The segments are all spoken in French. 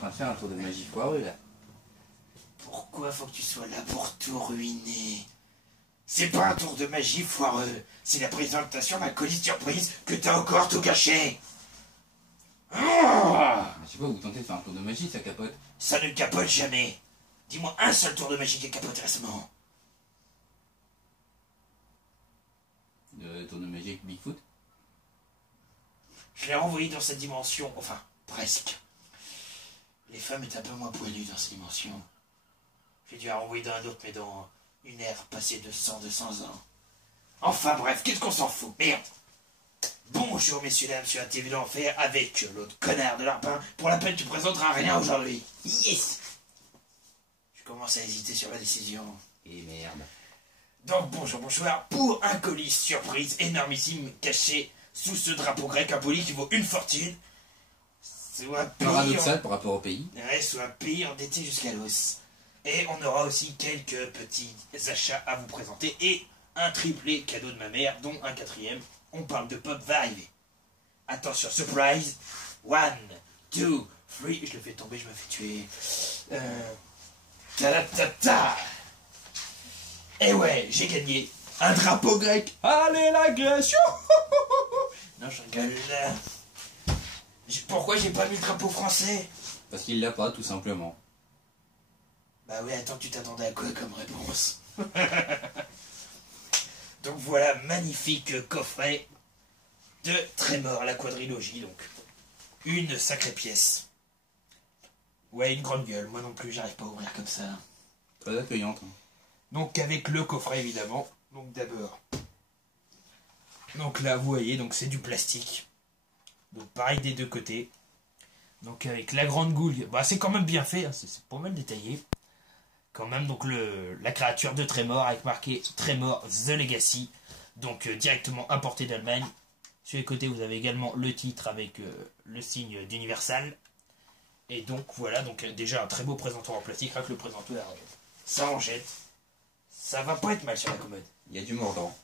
train de faire un tour de magie foireux là. Pourquoi faut que tu sois là pour tout ruiner? C'est pas un tour de magie foireux, c'est la présentation d'un colis surprise que t'as encore tout caché. Je sais pas, vous tentez de faire un tour de magie, ça capote. Ça ne capote jamais. Dis-moi un seul tour de magie qui a capoté récemment. Le tour de magie avec Bigfoot. Je l'ai renvoyé dans cette dimension, enfin, presque. Les femmes étaient un peu moins poilues dans cette dimension. J'ai dû la renvoyer dans un autre, mais dans une ère passée de 200 ans. Enfin bref, qu'est-ce qu'on s'en fout? Merde. Bonjour messieurs, dames, sur la TV d'enfer avec l'autre connard de l'arpin. Pour la peine, tu présenteras rien aujourd'hui. Yes. Je commence à hésiter sur la décision. Et merde. Donc bonjour, pour un colis surprise énormissime caché sous ce drapeau grec impoli qui vaut une fortune. Soit un pays paradoxal par rapport au pays. Ouais, soit un pays endetté jusqu'à l'os. Et on aura aussi quelques petits achats à vous présenter et un triplé cadeau de ma mère, dont un quatrième. On parle de pop va arriver. Attention, surprise. 1, 2, 3. Je le fais tomber, je me fais tuer. Ta-da-ta-ta. Et ouais, j'ai gagné un drapeau grec. Allez la Grèce. Non, je rigole. Pourquoi j'ai pas mis le drapeau français? Parce qu'il l'a pas, tout simplement. Bah oui, attends, tu t'attendais à quoi comme réponse? Donc voilà, magnifique coffret de Trémor, la quadrilogie, donc. Une sacrée pièce. Ouais, une grande gueule, moi non plus, j'arrive pas à ouvrir comme ça. Très accueillante. Donc avec le coffret, évidemment. Donc d'abord. Donc là, vous voyez, donc c'est du plastique. Donc pareil des deux côtés. Donc avec la grande gouille, bah c'est quand même bien fait, hein, c'est pas mal détaillé. Quand même, donc la créature de Trémor avec marqué Trémor The Legacy, donc directement importé d'Allemagne. Sur les côtés, vous avez également le titre avec le signe d'Universal. Et donc voilà, donc déjà un très beau présentoir en plastique, avec le présentoir, ça en jette. Ça va pas être mal sur la commode. Il y a du mordant.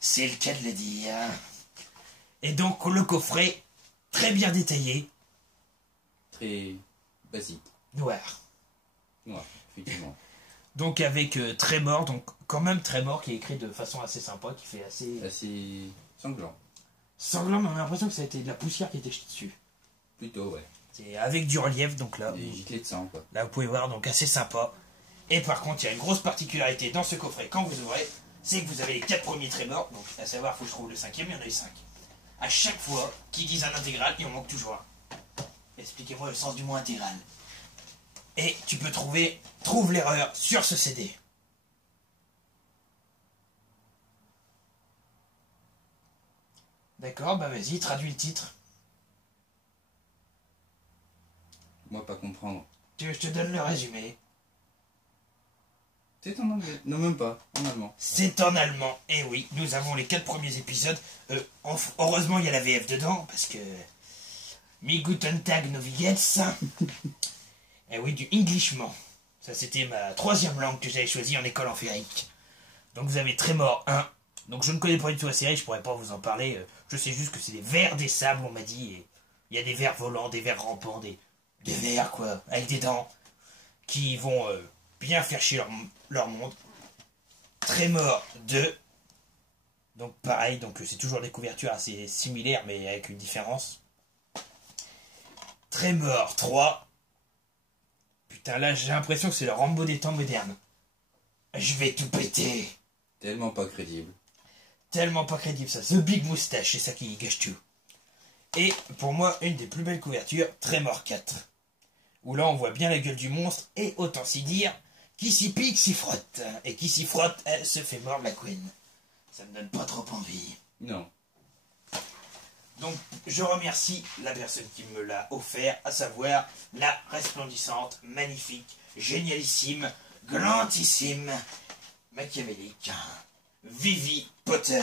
C'est le cas de le dire. Et donc le coffret, très bien détaillé. Très basique. Noir. Ouais, effectivement. Donc avec Trémor, donc quand même Trémor qui est écrit de façon assez sympa, qui fait assez sanglant. Sanglant, mais on a l'impression que ça a été de la poussière qui était jetée dessus. Plutôt, ouais. C'est avec du relief, donc là. Des giclées de sang, quoi. Là, vous pouvez voir, donc assez sympa. Et par contre, il y a une grosse particularité dans ce coffret, quand vous ouvrez, c'est que vous avez les 4 premiers Trémor, donc à savoir, il faut que je trouve le 5e, il y en a eu 5. À chaque fois qu'ils disent un intégral, il en manque toujours un. Expliquez-moi le sens du mot intégral. Et tu peux trouve l'erreur sur ce CD. D'accord, bah vas-y, traduis le titre. Moi, pas comprendre. Tu veux que je te donne le résumé? C'est en anglais. Non, même pas. En allemand. C'est en allemand. Et oui, nous avons les 4 premiers épisodes. Heureusement, il y a la VF dedans, parce que... Mi guten Tag no wie geht's? Et oui, du Englishman. Ça, c'était ma 3e langue que j'avais choisie en école enférique. Donc, vous avez Trémor 1. Donc, je ne connais pas du tout la série, je pourrais pas vous en parler. Je sais juste que c'est des vers des sables, on m'a dit. Et il y a des vers volants, des vers rampants, des vers, quoi, avec des dents, qui vont bien faire chier leur monde. Trémor 2. Donc, pareil, donc c'est toujours des couvertures assez similaires, mais avec une différence. Trémor 3. Putain, là, j'ai l'impression que c'est le Rambo des temps modernes. Je vais tout péter. Tellement pas crédible. Tellement pas crédible, ça. The Big Moustache, c'est ça qui gâche tout. Et, pour moi, une des plus belles couvertures, Trémor 4. Où là, on voit bien la gueule du monstre, et autant s'y dire, qui s'y pique, s'y frotte. Et qui s'y frotte, elle se fait mordre la couenne. Ça me donne pas trop envie. Non. Donc, je remercie la personne qui me l'a offert, à savoir la resplendissante, magnifique, génialissime, glantissime, machiavélique, Vivi Potter,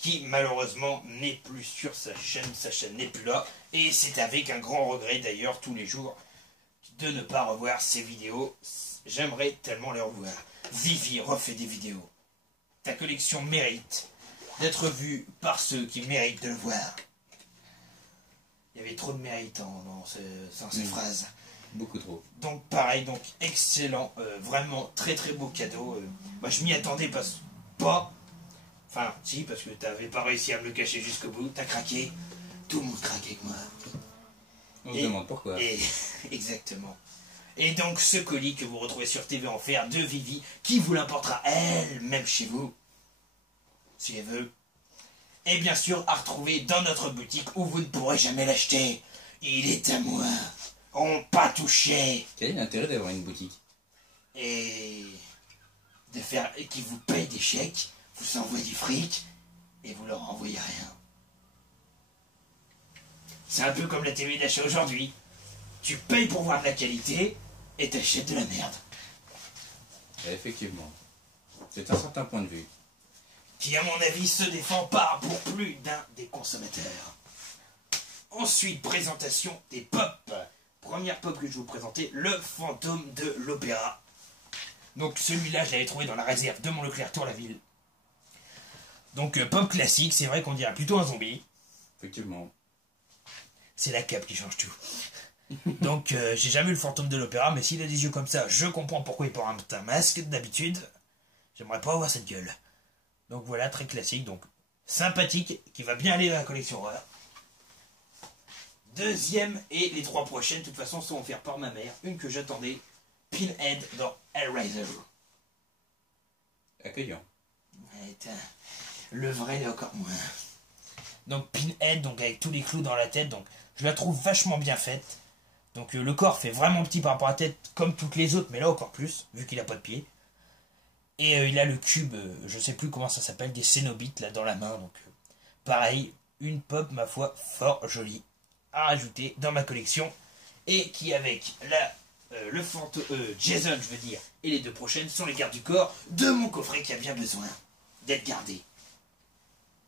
qui malheureusement n'est plus sur sa chaîne n'est plus là, et c'est avec un grand regret d'ailleurs tous les jours de ne pas revoir ses vidéos. J'aimerais tellement les revoir. Vivi refait des vidéos. Ta collection mérite d'être vue par ceux qui méritent de le voir. Il y avait trop de mérite dans ces phrases. Beaucoup trop. Donc pareil, donc excellent, vraiment très très beau cadeau. Moi je m'y attendais pas. Enfin si, parce que t'avais pas réussi à me le cacher jusqu'au bout, t'as craqué. Tout le monde craquait avec moi. On se demande pourquoi. Exactement. Et donc ce colis que vous retrouvez sur TV Enfer de Vivi, qui vous l'importera elle-même chez vous, si elle veut. Et bien sûr à retrouver dans notre boutique où vous ne pourrez jamais l'acheter. Il est à moi. On pas touché. Quel est l'intérêt d'avoir une boutique? Et de faire qui vous paye des chèques, vous envoie du fric et vous leur envoyez rien. C'est un peu comme la télé d'achat aujourd'hui. Tu payes pour voir de la qualité et t'achètes de la merde. Effectivement. C'est un certain point de vue. Qui à mon avis se défend pas pour plus d'un des consommateurs. Ensuite, présentation des pop. Première pop que je vais vous présenter, le fantôme de l'opéra. Donc celui-là, je l'avais trouvé dans la réserve de mon Leclerc Tour la Ville. Donc pop classique, c'est vrai qu'on dirait plutôt un zombie. Effectivement. C'est la cape qui change tout. Donc j'ai jamais eu le fantôme de l'opéra, mais s'il a des yeux comme ça, je comprends pourquoi il porte un masque d'habitude. J'aimerais pas avoir cette gueule. Donc voilà, très classique, donc sympathique, qui va bien aller dans la collection horreur. Deuxième et les trois prochaines, de toute façon, sont offertes par ma mère. Une que j'attendais, Pinhead dans Hellraiser. Accueillant. Le vrai, il est encore moins. Donc Pinhead, donc avec tous les clous dans la tête, donc je la trouve vachement bien faite. Donc le corps fait vraiment petit par rapport à la tête, comme toutes les autres, mais là encore plus, vu qu'il a pas de pied. Et il a le cube, je sais plus comment ça s'appelle, des Cénobites là dans la main. Donc pareil, une pop, ma foi, fort jolie à rajouter dans ma collection. Et qui avec le fantôme, Jason je veux dire, et les deux prochaines sont les gardes du corps de mon coffret qui a bien besoin d'être gardé.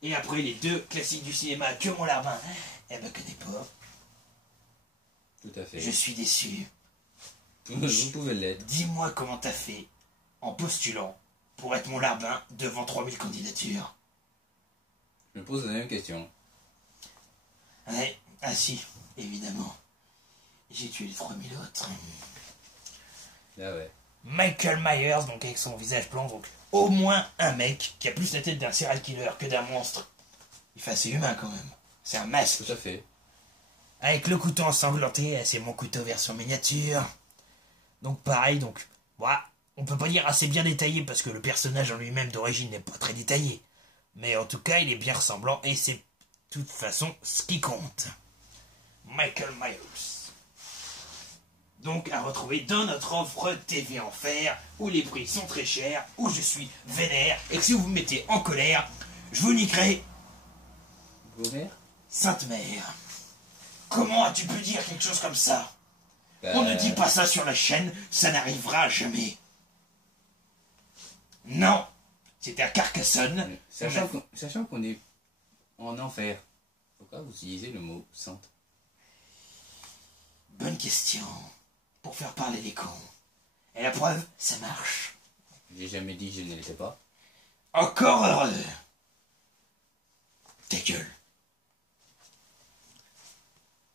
Et après les deux classiques du cinéma que mon larbin, elle me connaît pas. Tout à fait. Je suis déçu. Vous pouvez l'être. Dis-moi comment t'as fait en postulant pour être mon larbin devant 3000 candidatures. Je me pose la même question. Ouais, ah si, évidemment. J'ai tué les 3000 autres. Ah ouais. Michael Myers, donc avec son visage blanc, donc au moins un mec qui a plus la tête d'un serial killer que d'un monstre. Il fait assez humain quand même. C'est un masque. Tout à fait. Avec le couteau ensanglanté, c'est mon couteau version miniature. Donc pareil, donc voilà, on peut pas dire assez bien détaillé parce que le personnage en lui-même d'origine n'est pas très détaillé. Mais en tout cas, il est bien ressemblant et c'est de toute façon ce qui compte. Michael Myers. Donc à retrouver dans notre offre TV Enfer, où les prix sont très chers, où je suis vénère, et que si vous me mettez en colère, je vous niquerai. Vos mères? Sainte Mère. Comment as-tu pu dire quelque chose comme ça? On ne dit pas ça sur la chaîne, ça n'arrivera jamais. Non, c'était à Carcassonne. Sachant qu'on est en enfer, pourquoi vous utilisez le mot sainte? Bonne question. Pour faire parler les cons. Et la preuve, ça marche. J'ai jamais dit que je ne l'étais pas. Encore heureux. Ta gueule.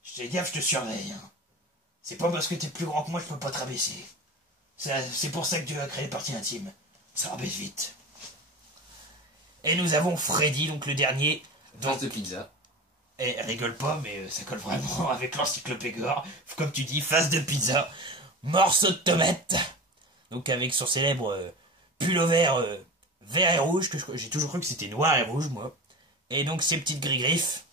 Je te gaffe, je te surveille. Hein. C'est pas parce que t'es plus grand que moi que je peux pas te rabaisser. C'est pour ça que Dieu a créé les parties intimes. Ça rabaisse vite. Et nous avons Freddy, donc le dernier. Face de pizza. Et rigole pas, mais ça colle vraiment avec l'encyclopégore. Comme tu dis, face de pizza. Morceau de tomate. Donc avec son célèbre pullover vert et rouge, que j'ai toujours cru que c'était noir et rouge, moi. Et donc ses petites gris-griffes.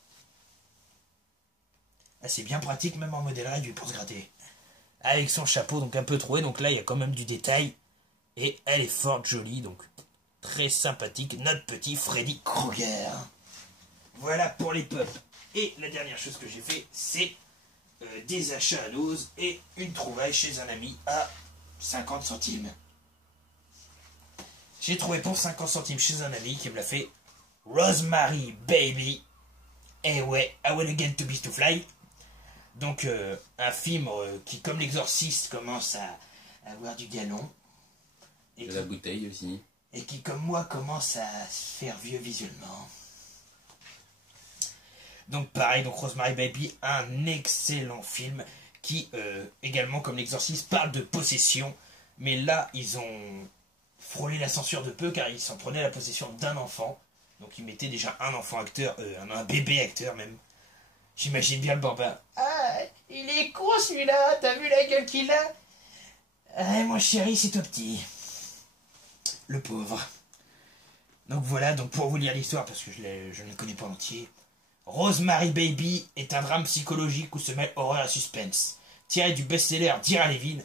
Ah, c'est bien pratique, même en modèle réduit pour se gratter. Avec son chapeau, donc un peu troué. Donc là, il y a quand même du détail. Et elle est fort jolie, donc très sympathique. Notre petit Freddy Krueger. Voilà pour les pups. Et la dernière chose que j'ai fait, c'est des achats à dose et une trouvaille chez un ami à 50 centimes. J'ai trouvé pour 50 centimes chez un ami qui me l'a fait Rosemary Baby. Et ouais, I Will Again to Be to Fly. Donc un film qui, comme l'Exorciste, commence à avoir du galon. Et de la bouteille aussi. Et qui, comme moi, commence à se faire vieux visuellement. Donc pareil, donc Rosemary Baby, un excellent film qui, également comme L'Exorciste, parle de possession. Mais là, ils ont frôlé la censure de peu car ils s'en prenaient à la possession d'un enfant. Donc ils mettaient déjà un enfant acteur, un bébé acteur même. J'imagine bien le bambin. Ah, il est con celui-là, t'as vu la gueule qu'il a? Ah, mon chéri, c'est tout petit. Le pauvre. Donc voilà, donc pour vous lire l'histoire, parce que je ne le connais pas entier. Rosemary Baby est un drame psychologique où se mêle horreur et suspense. Tiré du best-seller d'Ira Levin.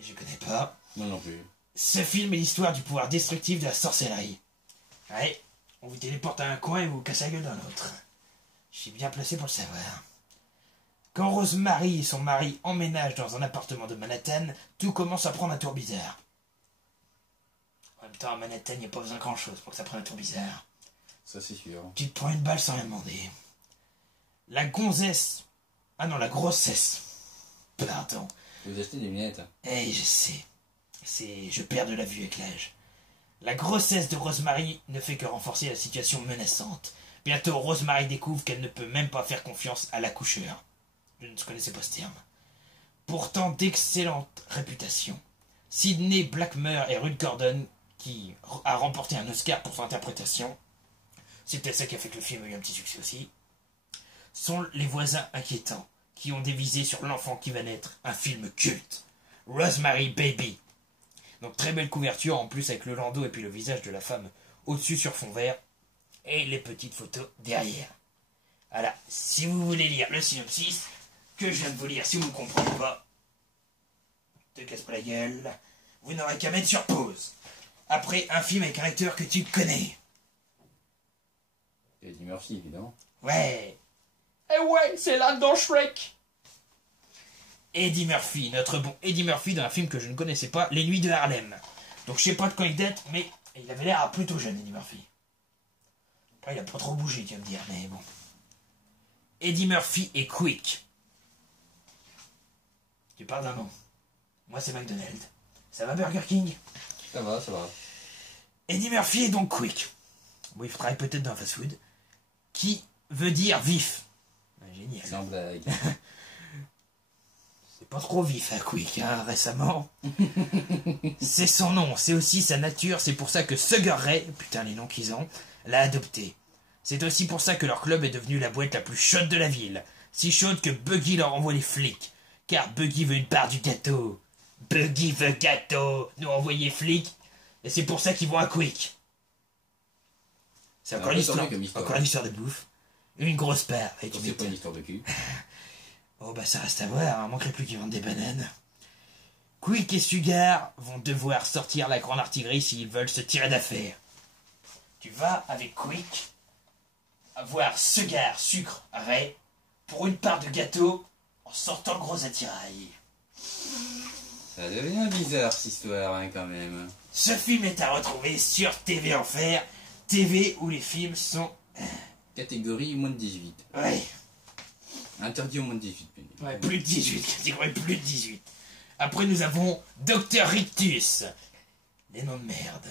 Je connais pas. Moi non plus. Ce film est l'histoire du pouvoir destructif de la sorcellerie. Ouais, on vous téléporte à un coin et vous casse la gueule d'un autre. Je suis bien placé pour le savoir. Quand Rosemary et son mari emménagent dans un appartement de Manhattan, tout commence à prendre un tour bizarre. En même temps, à Manhattan, il n'y a pas besoin de grand-chose pour que ça prenne un tour bizarre. Ça, c'est sûr. Tu te prends une balle sans rien demander. La gonzesse... Ah non, la grossesse. Pardon. Vous achetez des lunettes? Eh, je sais. Je perds de la vue avec l'âge. La grossesse de Rosemary ne fait que renforcer la situation menaçante. Bientôt, Rosemary découvre qu'elle ne peut même pas faire confiance à l'accoucheur. Je ne connaissais pas ce terme. Pourtant d'excellente réputation. Sidney Blackmer et Ruth Gordon, qui a remporté un Oscar pour son interprétation, c'est peut-être ça qui a fait que le film a eu un petit succès aussi, sont les voisins inquiétants qui ont dévisé sur l'enfant qui va naître, un film culte, Rosemary Baby. Donc très belle couverture, en plus avec le landau et puis le visage de la femme au-dessus sur fond vert, et les petites photos derrière. Voilà, si vous voulez lire le synopsis, que je viens de vous lire, si vous ne comprenez pas, te casse pas la gueule, vous n'aurez qu'à mettre sur pause. Après, un film avec un acteur que tu connais. Eddie Murphy, évidemment. Ouais. Eh ouais, c'est là dans Shrek. Eddie Murphy, notre bon Eddie Murphy dans un film que je ne connaissais pas, Les Nuits de Harlem. Donc je sais pas de quand il date, mais il avait l'air plutôt jeune, Eddie Murphy. Après, il a pas trop bougé, tu vas me dire, mais bon. Eddie Murphy est quick. Tu parles d'un nom. Moi, c'est McDonald's. Ça va, Burger King? Ça va, ça va. Eddie Murphy est donc quick. Bon, il travaille peut-être dans un fast-food. Qui veut dire vif. Génial. C'est en blague. C'est pas trop vif, hein, quick, hein, récemment. C'est son nom, c'est aussi sa nature. C'est pour ça que Sugar Ray, putain les noms qu'ils ont, l'a adopté. C'est aussi pour ça que leur club est devenu la boîte la plus chaude de la ville. Si chaude que Buggy leur envoie les flics. Car Buggy veut une part du gâteau. Buggy veut gâteau. Nous envoyer flics. Et c'est pour ça qu'ils vont à Quick. C'est encore l'histoire. Encore l'histoire de bouffe. Une grosse part. C'est pas une histoire de cul. Oh bah ça reste à voir. Il manquerait plus qu'ils vendent des bananes. Quick et Sugar vont devoir sortir la grande artillerie s'ils veulent se tirer d'affaire. Tu vas avec Quick avoir Sugar, sucre, Ray pour une part de gâteau en sortant le gros attirail. Ça devient bizarre cette histoire, hein, quand même. Ce film est à retrouver sur TV Enfer, TV où les films sont... Catégorie moins de 18. Ouais. Interdit au moins de 18. Ouais, plus de 18, catégorie plus de 18. Après nous avons Dr Rictus. Des noms de merde.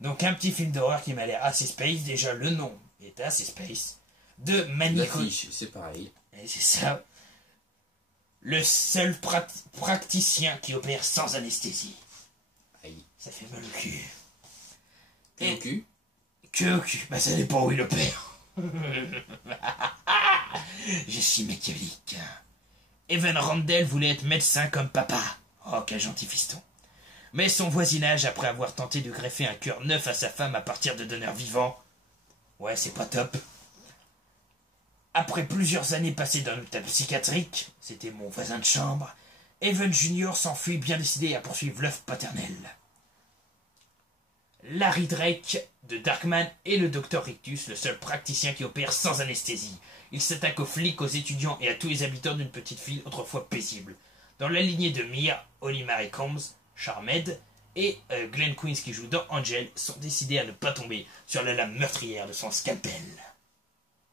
Donc un petit film d'horreur qui m'a l'air assez space, déjà le nom est assez space. De Manico... L'affiche, c'est pareil. Et c'est ça. Le seul praticien qui opère sans anesthésie. Aïe. Ça fait mal au cul. Et au cul? Que au cul. Bah ça dépend où il opère. Je suis machiavélique. Evan Randell voulait être médecin comme papa. Oh, quel gentil fiston. Mais son voisinage, après avoir tenté de greffer un cœur neuf à sa femme à partir de donneurs vivants... Ouais, c'est pas top. Après plusieurs années passées dans l'hôpital psychiatrique, c'était mon voisin de chambre, Evan Jr. s'enfuit bien décidé à poursuivre l'œuvre paternelle. Larry Drake de Darkman est le docteur Rictus, le seul praticien qui opère sans anesthésie. Il s'attaque aux flics, aux étudiants et à tous les habitants d'une petite ville autrefois paisible. Dans la lignée de Mire, Holly Marie Combs, Charmed et Glenn Queens qui joue dans Angel sont décidés à ne pas tomber sur la lame meurtrière de son scalpel.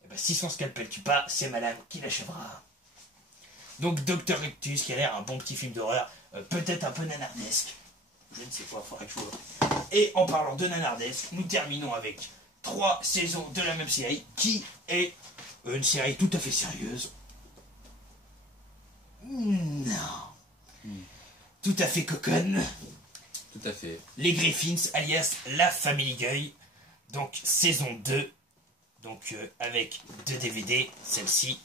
Et ben, si son scalpel tue pas, c'est ma lame qui l'achèvera. Donc Dr Rictus qui a l'air un bon petit film d'horreur, peut-être un peu nanardesque. Je ne sais pas, faudrait que je vois. Et en parlant de nanardesque, nous terminons avec 3 saisons de la même série, qui est une série tout à fait sérieuse. Non. Tout à fait coconne. Tout à fait. Les Griffins, alias la Family Guy. Donc, saison 2. Donc, avec 2 DVD, celle-ci.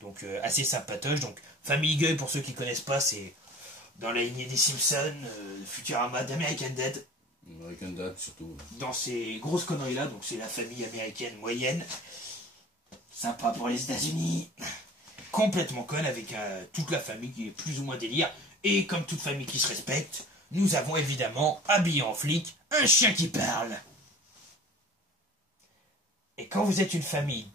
Donc, assez sympatoche. Donc, Family Guy, pour ceux qui ne connaissent pas, c'est dans la lignée des Simpsons, Futurama, d'American Dad. American Dad, surtout. Dans ces grosses conneries-là. Donc, c'est la famille américaine moyenne. Sympa pour les États-Unis. Complètement conne, avec toute la famille qui est plus ou moins délire. Et comme toute famille qui se respecte, nous avons évidemment, habillé en flic, un chien qui parle. Et quand vous êtes une famille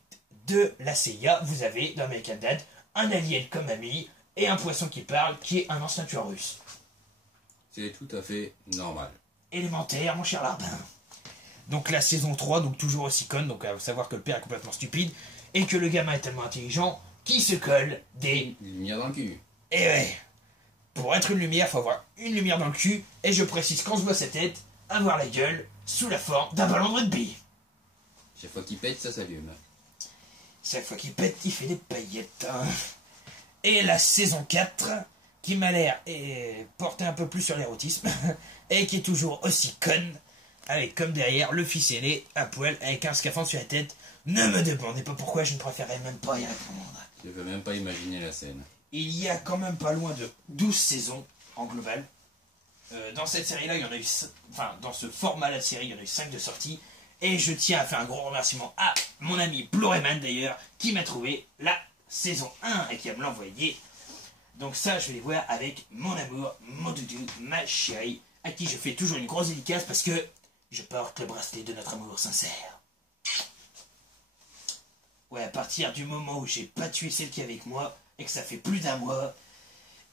de la CIA, vous avez, dans American Dad, un alien comme ami et un poisson qui parle, qui est un ancien tueur russe. C'est tout à fait normal. Élémentaire, mon cher Larbin. Donc la saison 3, donc toujours aussi conne, donc à savoir que le père est complètement stupide, et que le gamin est tellement intelligent, qu'il se colle des... Lumière dans le cul. Et ouais, pour être une lumière, il faut avoir une lumière dans le cul, et je précise qu'on se voit sa tête, avoir la gueule, sous la forme d'un ballon de rugby. Chaque fois qu'il pète, ça s'allume. Chaque fois qu'il pète, il fait des paillettes. Hein. Et la saison 4, qui m'a l'air portée un peu plus sur l'érotisme, et qui est toujours aussi conne, avec comme derrière le fils aîné à poil avec un scaphandre sur la tête. Ne me demandez pas pourquoi, je ne préférerais même pas y répondre. Je ne peux même pas imaginer la scène. Il y a quand même pas loin de 12 saisons en global. Dans cette série-là, il y en a eu... Enfin, dans ce format-là de série, il y en a eu 5 de sorties. Et je tiens à faire un gros remerciement à mon ami Bloreman d'ailleurs, qui m'a trouvé la saison 1 et qui va me l'envoyer. Donc ça, je vais les voir avec mon amour, mon doudou, ma chérie, à qui je fais toujours une grosse dédicace parce que je porte le bracelet de notre amour sincère. Ouais, à partir du moment où j'ai pas tué celle qui est avec moi, et que ça fait plus d'1 mois,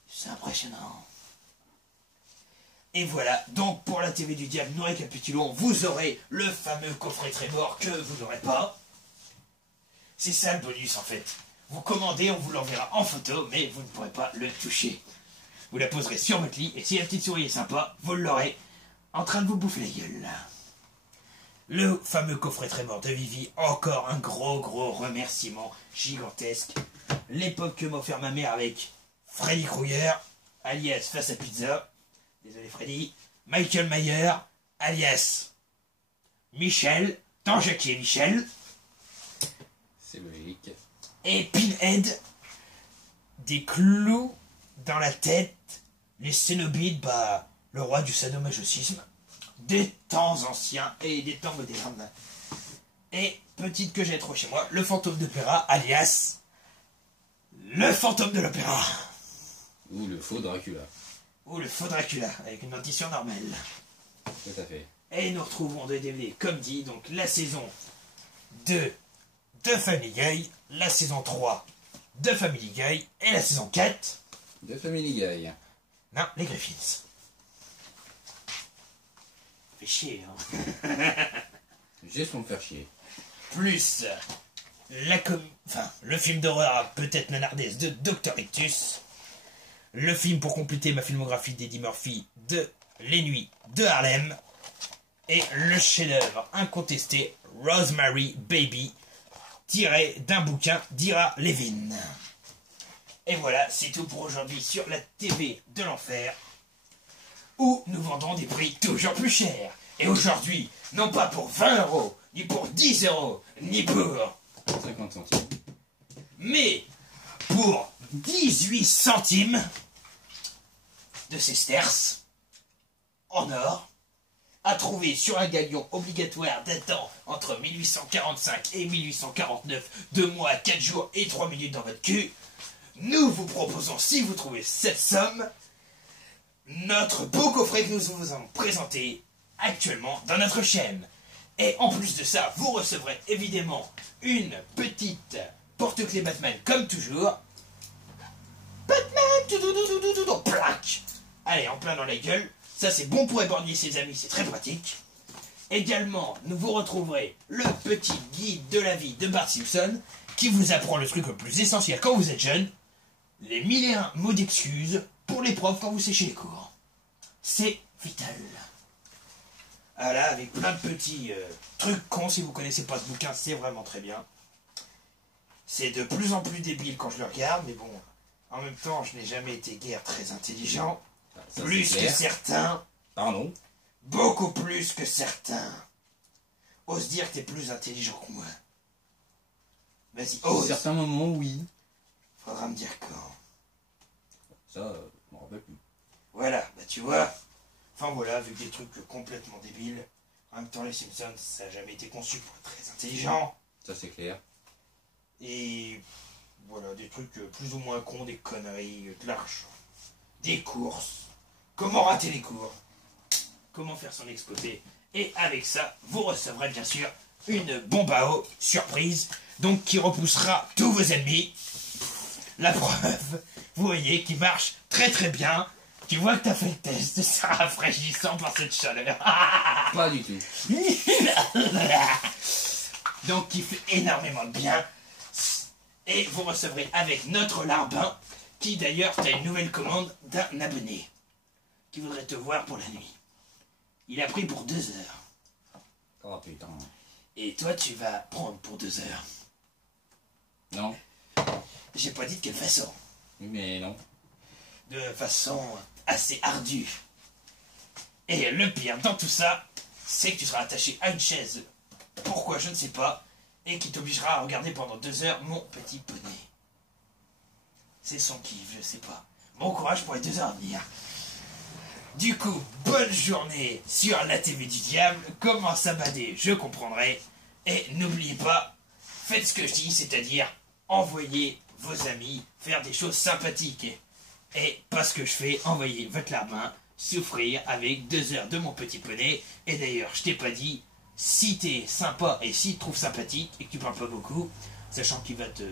c'est impressionnant. Et voilà, donc pour la TV du diable, nous récapitulons, vous aurez le fameux coffret Trébor que vous n'aurez pas. C'est ça le bonus en fait. Vous commandez, on vous l'enverra en photo, mais vous ne pourrez pas le toucher. Vous la poserez sur votre lit, et si la petite souris est sympa, vous l'aurez en train de vous bouffer la gueule. Le fameux coffret Trébor de Vivi, encore un gros remerciement gigantesque. L'époque que m'a offert ma mère avec Freddy Krueger, alias Face à Pizza. Désolé Freddy. Michael Mayer, alias Michel, dans Jackie et Michel. C'est logique. Et Pinhead, des clous dans la tête, les Cénobites, le roi du sadomasochisme, des temps anciens et des temps modernes. Et, petite que j'ai trop chez moi, le fantôme d'opéra, alias le fantôme de l'opéra. Ou le faux Dracula. Ou le faux Dracula, avec une dentition normale. Tout à fait. Et nous retrouvons des DVD, comme dit, donc la saison 2 de Family Guy, la saison 3 de Family Guy, et la saison 4... De Family Guy. Non, les Griffins. Fait chier, hein. Juste pour me faire chier. Plus le film d'horreur peut-être nanardesque de Dr. Rictus. Le film pour compléter ma filmographie d'Eddie Murphy de Les Nuits de Harlem. Et le chef-d'œuvre incontesté Rosemary Baby, tiré d'un bouquin d'Ira Levin. Et voilà, c'est tout pour aujourd'hui sur la TV de l'enfer, où nous vendons des prix toujours plus chers. Et aujourd'hui, non pas pour 20 €, ni pour 10 €, ni pour 50 centimes. Mais pour 18 centimes de sesterces en or, à trouver sur un galion obligatoire datant entre 1845 et 1849, 2 mois, 4 jours et 3 minutes dans votre cul, nous vous proposons, si vous trouvez cette somme, notre beau coffret que nous vous avons présenté actuellement dans notre chaîne. Et en plus de ça, vous recevrez évidemment une petite porte-clés Batman comme toujours. Batman, plaque. Allez, en plein dans la gueule. Ça, c'est bon pour éborgner ses amis, c'est très pratique. Également, nous vous retrouverez le petit guide de la vie de Bart Simpson, qui vous apprend le truc le plus essentiel quand vous êtes jeune, les 1001 mots d'excuses pour les profs quand vous séchez les cours. C'est vital. Ah là, avec plein de petits trucs cons. Si vous connaissez pas ce bouquin, c'est vraiment très bien. C'est de plus en plus débile quand je le regarde, mais bon, en même temps, je n'ai jamais été guère très intelligent. Ça, Plus c'est que clair. certains, Pardon. beaucoup plus que certains. Ose dire que t'es plus intelligent que moi. Vas-y, À ose. certains moments, oui. Faudra me dire quand. Ça, je m'en rappelle plus. Voilà, bah tu vois. Enfin voilà, avec des trucs complètement débiles. En même temps, les Simpsons, ça n'a jamais été conçu pour être très intelligent. Ça, c'est clair. Et voilà, des trucs plus ou moins cons, des conneries, de l'argent, des courses. Comment rater les cours? Comment faire son exposé? Et avec ça, vous recevrez bien sûr une bombe à eau surprise, donc qui repoussera tous vos ennemis. La preuve, vous voyez, qui marche très très bien. Tu vois que t'as fait le test, c'est rafraîchissant par cette chaleur. Pas du tout. Donc qui fait énormément de bien. Et vous recevrez avec notre larbin, qui d'ailleurs t'as une nouvelle commande d'un abonné, qui voudrait te voir pour la nuit. Il a pris pour 2 heures. Oh putain. Et toi tu vas prendre pour 2 heures. Non. J'ai pas dit de quelle façon. Oui, mais non. De façon assez ardue. Et le pire dans tout ça, c'est que tu seras attaché à une chaise. Pourquoi, je ne sais pas. Et qui t'obligera à regarder pendant 2 heures mon petit poney. C'est son kiff, je sais pas. Bon courage pour les 2 heures à venir. Du coup, bonne journée sur la TV du diable. Comment ça bader, je comprendrai. Et n'oubliez pas, faites ce que je dis, c'est-à-dire envoyez vos amis faire des choses sympathiques. Et pas ce que je fais, envoyez votre larbin souffrir avec 2 heures de mon petit poney. Et d'ailleurs, je t'ai pas dit, si t'es sympa et si tu te trouves sympathique et que tu parles pas beaucoup, sachant qu'il va te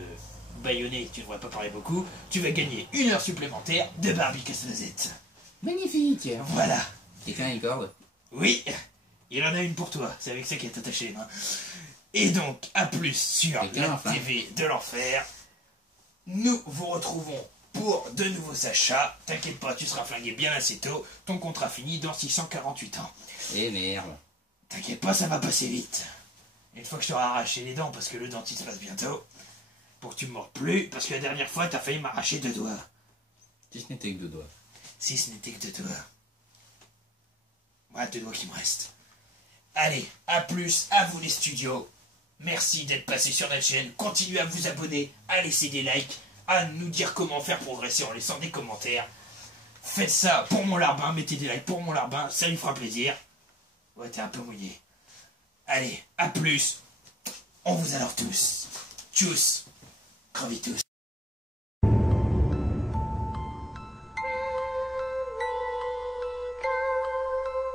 bâillonner et que tu ne devrais pas parler beaucoup, tu vas gagner 1 heure supplémentaire de Barbie Casse-Noisette. Magnifique. Voilà. Quelqu'un a une corde? Oui, il en a une pour toi, c'est avec ça qu'elle est attachée. Hein. Et donc, à plus sur Quelqu'un la a faim. TV de l'enfer. Nous vous retrouvons pour de nouveaux achats. T'inquiète pas, tu seras flingué bien assez tôt. Ton contrat fini dans 648 ans. Eh merde. T'inquiète pas, ça va passer vite. Une fois que je t'aurai arraché les dents, parce que le dentiste passe bientôt, pour que tu me mordes plus, parce que la dernière fois, t'as failli m'arracher 2 doigts. Si ce n'était que 2 doigts. Si ce n'était que 2 doigts. Voilà 2 doigts qui me restent. Allez, à plus, à vous les studios. Merci d'être passé sur notre chaîne. Continuez à vous abonner, à laisser des likes, à nous dire comment faire progresser en laissant des commentaires. Faites ça pour mon larbin, mettez des likes pour mon larbin, ça lui fera plaisir. Ouais, t'es un peu mouillé. Allez, à plus. On vous adore tous. Tchuss. Crevez tous.